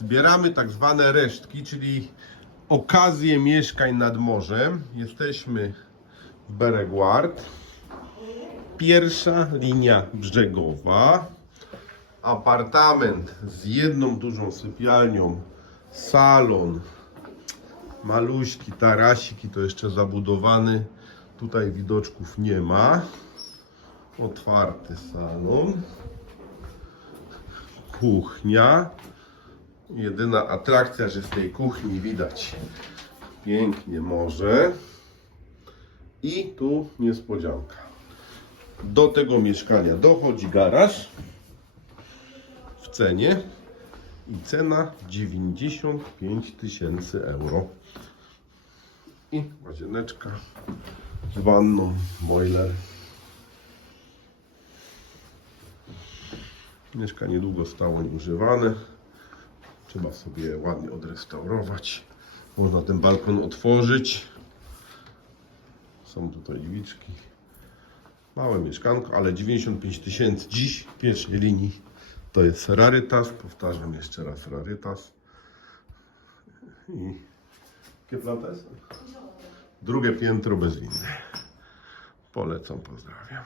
Zbieramy tak zwane resztki, czyli okazje mieszkań nad morzem. Jesteśmy w Bereguard. Pierwsza linia brzegowa. Apartament z jedną dużą sypialnią, salon, maluśki, tarasik i to jeszcze zabudowany. Tutaj widoczków nie ma. Otwarty salon. Kuchnia. Jedyna atrakcja, że z tej kuchni widać pięknie morze. I tu niespodzianka. Do tego mieszkania dochodzi garaż w cenie i cena 95 tysięcy euro. I łazieneczka z wanną, boiler. Mieszkanie długo stało nieużywane. Trzeba sobie ładnie odrestaurować. Można ten balkon otworzyć. Są tutaj drzwiczki. Małe mieszkanko, ale 95 tysięcy dziś w pierwszej linii to jest rarytas. Powtarzam jeszcze raz rarytas. I jakie planta? Drugie piętro bez windy. Polecam, pozdrawiam.